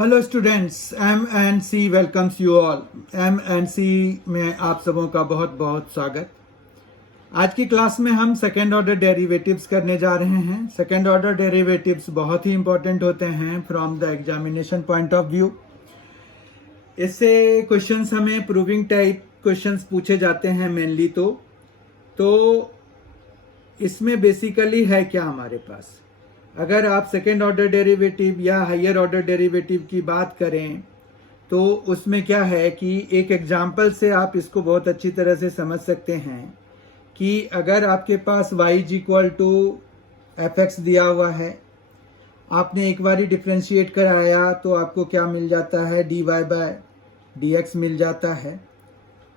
Hello students, M and C welcomes you all. M and C में आप सबों का बहुत बहुत स्वागत। आज की क्लास में हम सेकेंड ऑर्डर डेरिवेटिव्स करने जा रहे हैं। सेकेंड ऑर्डर डेरिवेटिव्स बहुत ही इंपॉर्टेंट होते हैं from the examination point of view. इससे क्वेश्चंस हमें प्रूविंग टाइप क्वेश्चंस पूछे जाते हैं मेनली। तो इसमें बेसिकली है क्या हमारे पास, अगर आप सेकेंड ऑर्डर डेरिवेटिव या हायर ऑर्डर डेरिवेटिव की बात करें तो उसमें क्या है कि एक एग्जाम्पल से आप इसको बहुत अच्छी तरह से समझ सकते हैं कि अगर आपके पास y is equal to fx दिया हुआ है, आपने एक बारी डिफ्रेंशिएट कराया तो आपको क्या मिल जाता है, dy बाय dx मिल जाता है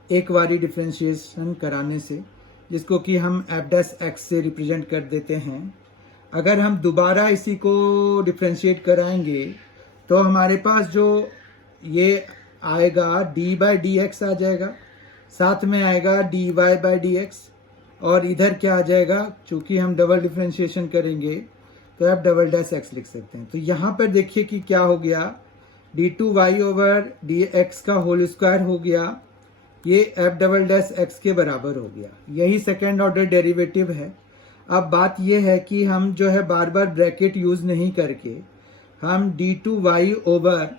एक बारी डिफ्रेंशिएशन कराने से, जिसको कि हम f' से रिप्रेजेंट कर देते हैं। अगर हम दोबारा इसी को डिफ्रेंशिएट कराएंगे तो हमारे पास जो ये आएगा d बाई डी एक्स आ जाएगा, साथ में आएगा dy बाई डी एक्स, और इधर क्या आ जाएगा, चूंकि हम डबल डिफ्रेंशिएशन करेंगे तो f'' लिख सकते हैं। तो यहाँ पर देखिए कि क्या हो गया, d2y ओवर dx का होल स्क्वायर हो गया, ये f'' के बराबर हो गया। यही सेकेंड ऑर्डर डेरिवेटिव है। अब बात यह है कि हम जो है बार बार ब्रैकेट यूज नहीं करके हम d2y ओवर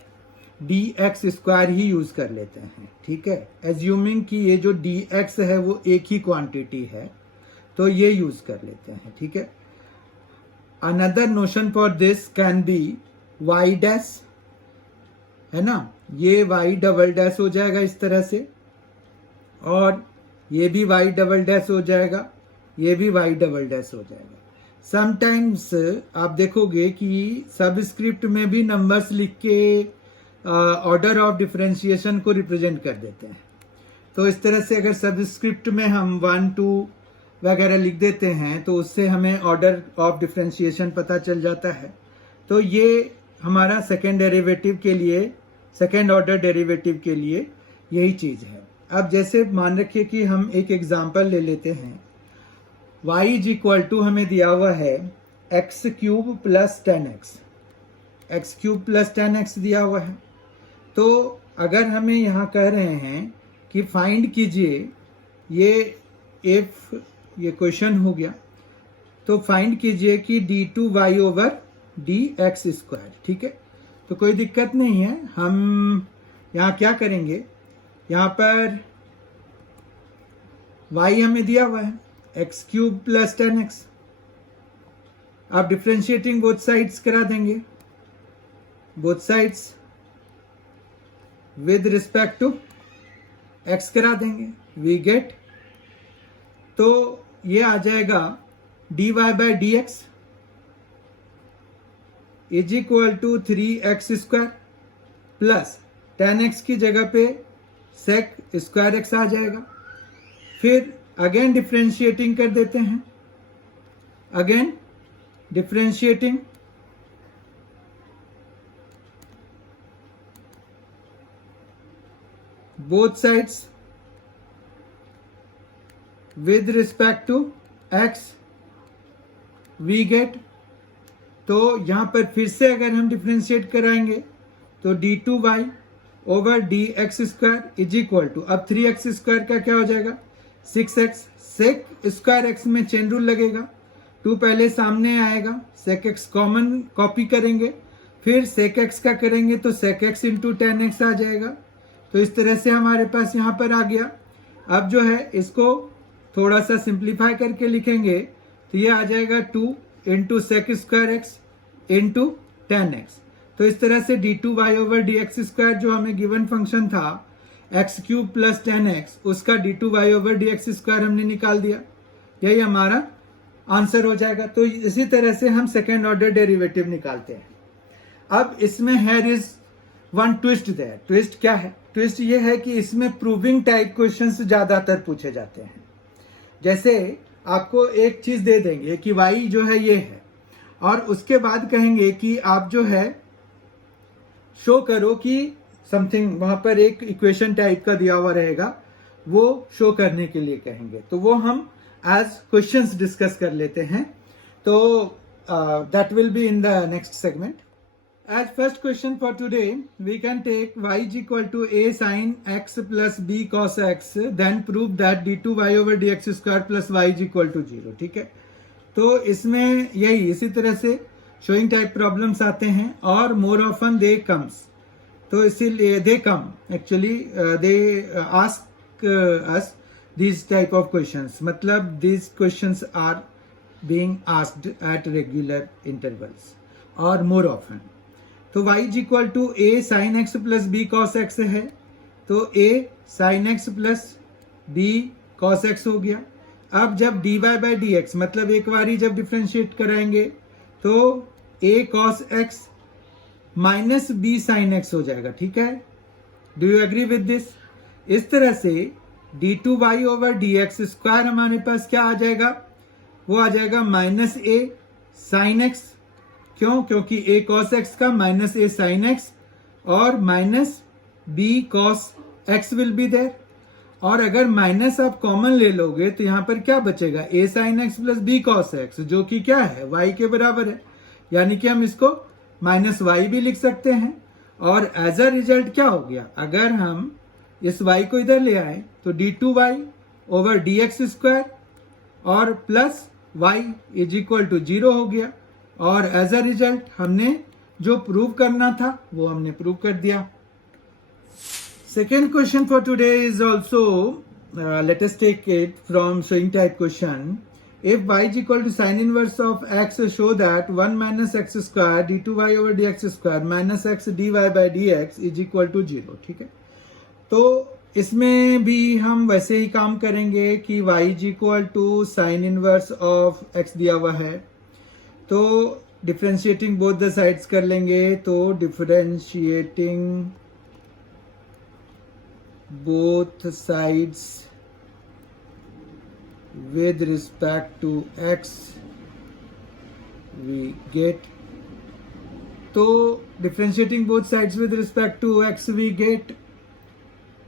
dx स्क्वायर ही यूज कर लेते हैं, ठीक है। एज्यूमिंग कि ये जो dx है वो एक ही क्वांटिटी है तो ये यूज कर लेते हैं, ठीक है। Another notion for this can be y' है ना, ये y" हो जाएगा इस तरह से, और ये भी y" हो जाएगा, ये भी y" हो जाएगा। समटाइम्स आप देखोगे कि सबस्क्रिप्ट में भी नंबर्स लिख के ऑर्डर ऑफ डिफरेंशिएशन को रिप्रेजेंट कर देते हैं। तो इस तरह से अगर सबस्क्रिप्ट में हम 1 2 वगैरह लिख देते हैं तो उससे हमें ऑर्डर ऑफ डिफरेंशिएशन पता चल जाता है। तो ये हमारा सेकेंड डेरिवेटिव के लिए, सेकेंड ऑर्डर डेरिवेटिव के लिए यही चीज है। अब जैसे मान रखिए कि हम एक एग्जांपल ले लेते हैं, y इज इक्वल टू हमें दिया हुआ है x³ plus 10x, x³ plus 10x दिया हुआ है। तो अगर हमें यहाँ कह रहे हैं कि फाइंड कीजिए, ये क्वेश्चन हो गया, तो फाइंड कीजिए कि d2y ओवर dx स्क्वायर, ठीक है। तो कोई दिक्कत नहीं है, हम यहाँ क्या करेंगे, यहाँ पर y हमें दिया हुआ है x³ प्लस 10x, आप डिफ्रेंशिएटिंग बोथ साइड्स करा देंगे, both sides with respect to x करा देंगे, वी गेट, तो ये आ जाएगा dy by d x is equal to 3x square plus 10x की जगह पे सेक स्क्वायर x आ जाएगा। फिर अगेन डिफ्रेंशिएटिंग कर देते हैं, again differentiating, both sides with respect to x, we get. तो यहां पर फिर से अगर हम डिफ्रेंशिएट कराएंगे तो d2y over dx square is equal to, अब 3x स्क्वायर का क्या हो जाएगा, 6x, सेक स्क्वायर x में चेन रूल लगेगा, 2 पहले सामने आएगा, सेक x कॉमन कॉपी करेंगे, फिर सेक x का करेंगे तो सेक x इंटू 10x आ जाएगा। तो इस तरह से हमारे पास यहाँ पर आ गया। अब जो है इसको थोड़ा सा सिंप्लीफाई करके लिखेंगे तो ये आ जाएगा 2 into sec square x into 10x। तो इस तरह से d2y ओवर dx स्क्वायर जो हमें गिवन फंक्शन था x³ प्लस 10x, उसका d2y ओवर dx स्क्वायर हमने निकाल दिया, यही हमारा आंसर हो जाएगा। तो इसी तरह से हम सेकेंड ऑर्डर डेरिवेटिव निकालते हैं। अब इसमें here is one twist there. Twist क्या है, ट्विस्ट ये है कि इसमें प्रूविंग टाइप क्वेश्चंस ज्यादातर पूछे जाते हैं। जैसे आपको एक चीज दे देंगे कि y जो है ये है, और उसके बाद कहेंगे कि आप जो है शो करो कि समथिंग, वहां पर एक इक्वेशन टाइप का दिया हुआ रहेगा, वो शो करने के लिए कहेंगे, तो वो हम एज क्वेश्चंस डिस्कस कर लेते हैं। तो that will be in the next segment. As first question for today, we can take y is equal to a sin x plus b cos x, then prove that d2y over dx square plus y is equal to 0. ठीक है, तो इसमें यही इसी तरह से showing type problems आते हैं और मोर ऑफन दे कम्स, तो इसीलिए they come actually they ask us this type of questions, मतलब this questions are being asked at regular intervals और मोर ऑफन. तो y is equal to a sine x plus b cos x है, तो a sine x plus b cos x हो गया. अब जब dy by d x मतलब एक बारी जब डिफ्रेंशिएट कराएंगे तो a cos x minus b sine x हो जाएगा. ठीक है, do you agree with this? इस तरह से d2y over d x square हमारे पास क्या आ जाएगा, वो आ जाएगा माइनस a साइन एक्स. क्यों? क्योंकि a cos x का माइनस a sin x और minus b cos x will be there. और अगर माइनस आप कॉमन ले लोगे तो यहां पर क्या बचेगा, a sin x plus b cos x, जो कि क्या है, y के बराबर है. यानी कि हम इसको माइनस y भी लिख सकते हैं. और एज अ रिजल्ट क्या हो गया, अगर हम इस y को इधर ले आए तो d2y over d x square और plus y is equal to 0 हो गया. और एज अ रिजल्ट हमने जो प्रूव करना था वो हमने प्रूव कर दिया. Second question for today is also, let us take it from showing type question. If y is equal to sine inverse of x, show that 1 minus x square d2y over d x square minus x dy by d x is equal to 0. ठीक है, तो इसमें भी हम वैसे ही काम करेंगे कि y is equal to sine inverse of x दिया हुआ है, तो डिफ्रेंशिएटिंग बोथ द साइड्स कर लेंगे. तो differentiating both sides with respect to x we get, तो differentiating both sides with respect to x we get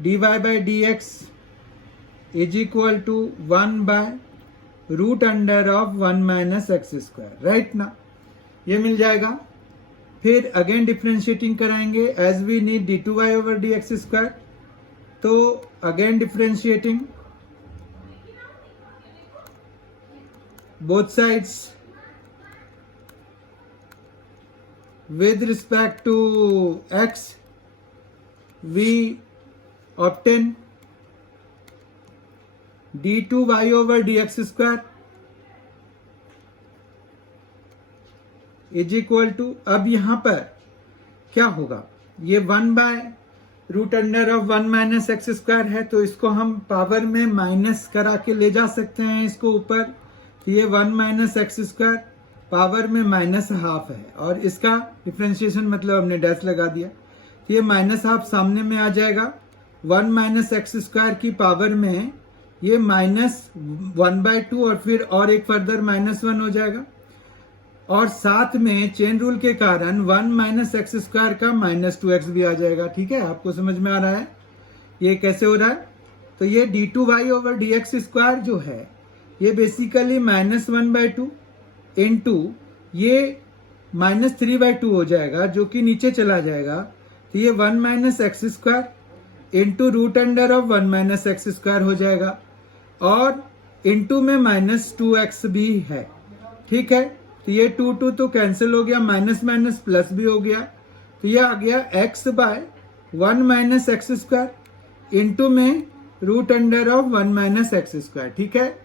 dy by d x is equal to 1 by root under of 1 minus x square. Right ना, ये मिल जाएगा. फिर again differentiating कराएंगे as we need d2y over d x square, तो again differentiating both sides with respect to x we obtain d2y over d x square is equal to, अब यहां पर क्या होगा, ये 1 by root under of 1 minus x square है, तो इसको हम पावर में माइनस करा के ले जा सकते हैं इसको ऊपर. तो ये 1 माइनस एक्स स्क्वायर पावर में माइनस हाफ है, और इसका डिफ्रेंशिएशन मतलब हमने डैश लगा दिया. तो ये माइनस हाफ सामने में आ जाएगा. 1 माइनस एक्स स्क्वायर की पावर में ये माइनस 1/2 और फिर और एक फर्दर -1 हो जाएगा. और साथ में चेन रूल के कारण 1 माइनस एक्स स्क्वायर का -2x भी आ जाएगा. ठीक है, आपको समझ में आ रहा है ये कैसे हो रहा है? तो ये d2y over d x square जो है ये बेसिकली -1/2 इंटू ये -3/2 हो जाएगा, जो कि नीचे चला जाएगा. तो ये 1 minus x square into root under of 1 minus x square हो जाएगा, और इंटू में -2x भी है. ठीक है, तो ये 2 तो कैंसिल हो गया, माइनस माइनस प्लस भी हो गया. तो ये आ गया x by 1 minus x square into में root under of 1 minus x square. ठीक है,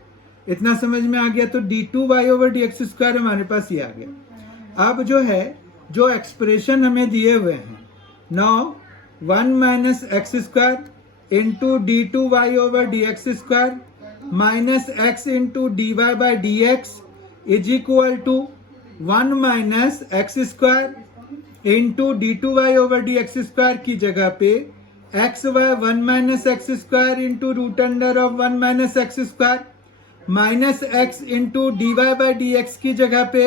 इतना समझ में आ गया. तो d2y over d x square हमारे पास ये आ गया. अब जो है जो एक्सप्रेशन हमें दिए हुए हैं, now 1 minus x square into d2y over d x square minus x into dy by d x is equal to 1 minus x square into d2y over d x square की जगह पे x by 1 minus x square into root under of 1 minus x square minus x into dy by d x की जगह पे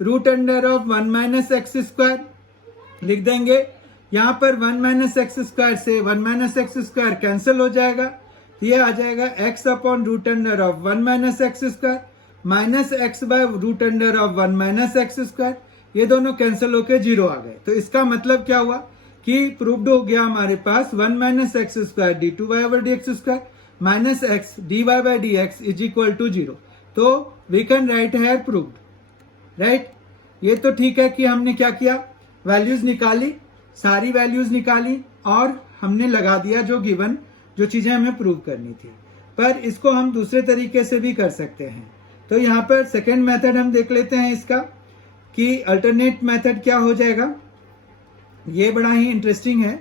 root under of 1 minus x square लिख देंगे. यहाँ पर 1 माइनस एक्स स्क्वायर से 1 माइनस एक्स स्क्वायर कैंसिल हो जाएगा. ये आ जाएगा x upon root under of 1 minus x square minus x by root under of 1 minus x square. ये दोनों कैंसिल होके 0 आ गए। तो इसका मतलब क्या हुआ कि प्रूव्ड हो गया हमारे पास 1 minus x square d two y over d x square minus x d y by d x is equal to 0। तो we can write here proved, right. ये तो ठीक है कि हमने क्या किया, वैल्यूज निकाली, सारी वैल्यूज निकाली और हमने लगा दिया जो गिवन जो चीजें हमें प्रूव करनी थी। पर इसको हम दूसरे तरीके से भी कर सकते हैं। तो यहाँ पर सेकेंड मेथड हम देख लेते हैं इसका कि अल्टरनेट मेथड क्या हो जाएगा। ये बड़ा ही इंटरेस्टिंग है।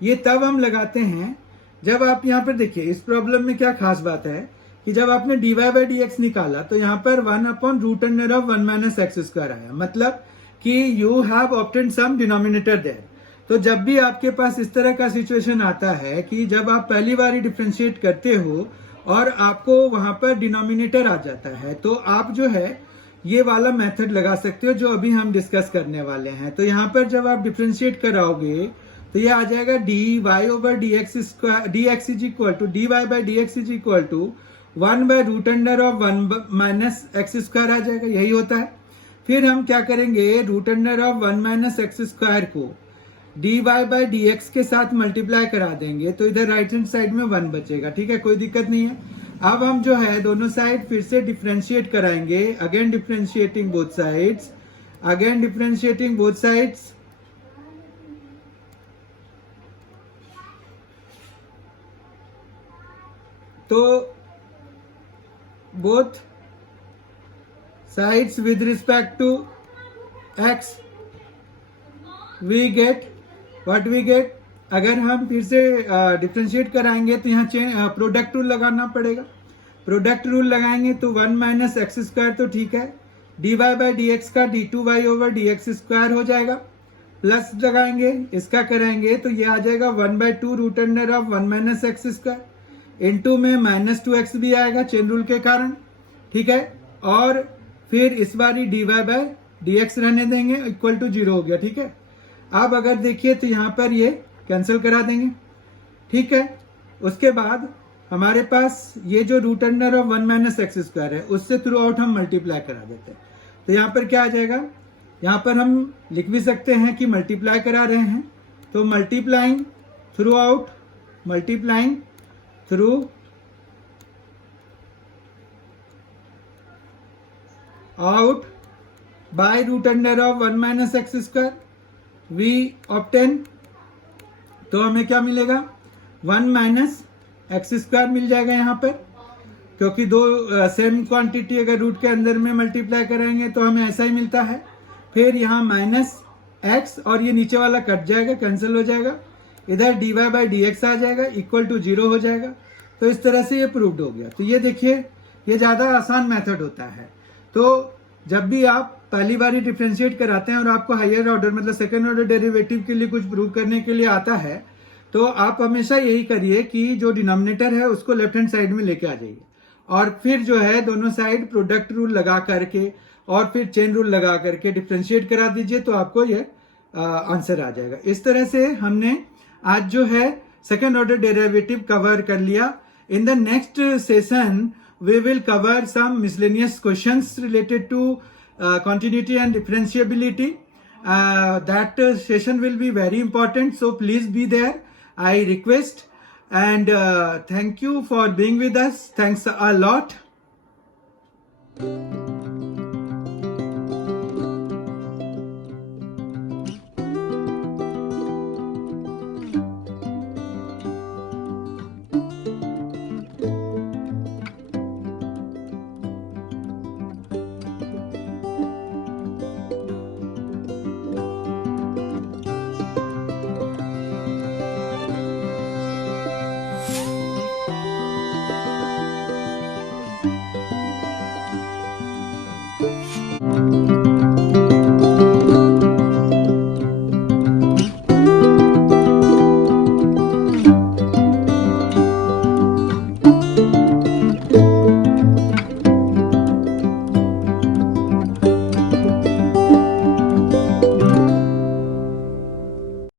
ये तब हम लगाते हैं जब आप यहाँ पर देखिए, इस प्रॉब्लम में क्या खास बात है कि जब आपने d y by d x निकाला तो यहाँ पर 1 upon root under of 1 minus x square आया, मतलब कि you have obtained some denominator there. तो जब भी आपके पास इस तरह का सिचुएशन आता है कि जब आप पहली बार डिफरेंशिएट करते हो और आपको वहां पर डिनोमिनेटर आ जाता है, तो आप जो है ये वाला मेथड लगा सकते हो जो अभी हम डिस्कस करने वाले हैं। तो यहाँ पर जब आप डिफरेंशिएट कराओगे तो ये आ जाएगा d y over d x square d x is equal to d y by d x is equal to 1 by root under of 1 minus x square आ जाएगा, यही होता है। फिर हम क्या करेंगे, root under of 1 minus x square को d y by d x के साथ मल्टीप्लाई करा देंगे तो इधर राइट हैंड साइड में 1 बचेगा, ठीक है, कोई दिक्कत नहीं है। अब हम जो है दोनों साइड फिर से डिफरेंशिएट कराएंगे, again differentiating both sides, again differentiating both sides. तो both sides with respect to x we get what we get। अगर हम फिर से डिफरेंशिएट कराएंगे तो यहाँ प्रोडक्ट रूल लगाना पड़ेगा। प्रोडक्ट रूल लगाएंगे तो 1 माइनस एक्स स्क्वायर तो ठीक है, d y by d x का d two y over d x square हो जाएगा, प्लस लगाएंगे इसका कराएंगे तो ये आ जाएगा 1 by two root under of 1 minus x square, into में माइनस 2x भी आएगा चेन रूल के कारण, ठीक है। और फिर इस बारी d y by d x रहने देंगे, इक्वल टू 0 हो गया, ठीक है। अब अगर देखिए तो यहाँ पर ये कैंसिल करा देंगे, ठीक है। उसके बाद हमारे पास ये जो root under of 1 minus x square है उससे थ्रू आउट हम मल्टीप्लाई करा देते हैं। तो यहाँ पर क्या आ जाएगा, यहाँ पर हम लिख भी सकते हैं कि मल्टीप्लाई करा रहे हैं, तो multiplying throughout, multiplying throughout by root under of 1 minus x square we obtain. तो हमें क्या मिलेगा, 1 माइनस एक्स स्क्वायर मिल जाएगा यहाँ पर, क्योंकि दो सेम क्वांटिटी अगर रूट के अंदर में मल्टीप्लाई करेंगे तो हमें ऐसा ही मिलता है। फिर यहाँ माइनस एक्स और ये नीचे वाला कट जाएगा, कैंसिल हो जाएगा, इधर d y by d x आ जाएगा, इक्वल टू 0 हो जाएगा। तो इस तरह से ये प्रूव्ड हो गया। तो ये देखिए, ये ज़्यादा आसान मेथड होता है। तो जब भी आप पहली बार ही डिफरेंशिएट कराते हैं और आपको हायर ऑर्डर मतलब सेकेंड ऑर्डर डेरिवेटिव के लिए कुछ प्रूव करने के लिए आता है, तो आप हमेशा यही करिए कि जो डिनोमिनेटर है उसको लेफ्ट हैंड साइड में लेके आ जाइए और फिर जो है दोनों साइड प्रोडक्ट रूल लगा करके और फिर चेन रूल लगा करके डिफरेंशिएट करा दीजिए, तो आपको ये आंसर आ जाएगा। इस तरह से हमने आज जो है सेकेंड ऑर्डर डेरिवेटिव कवर कर लिया। In the next session we will cover some miscellaneous questions related to continuity and differentiability. That session will be very important, so please be there, I request. And thank you for being with us. Thanks a lot.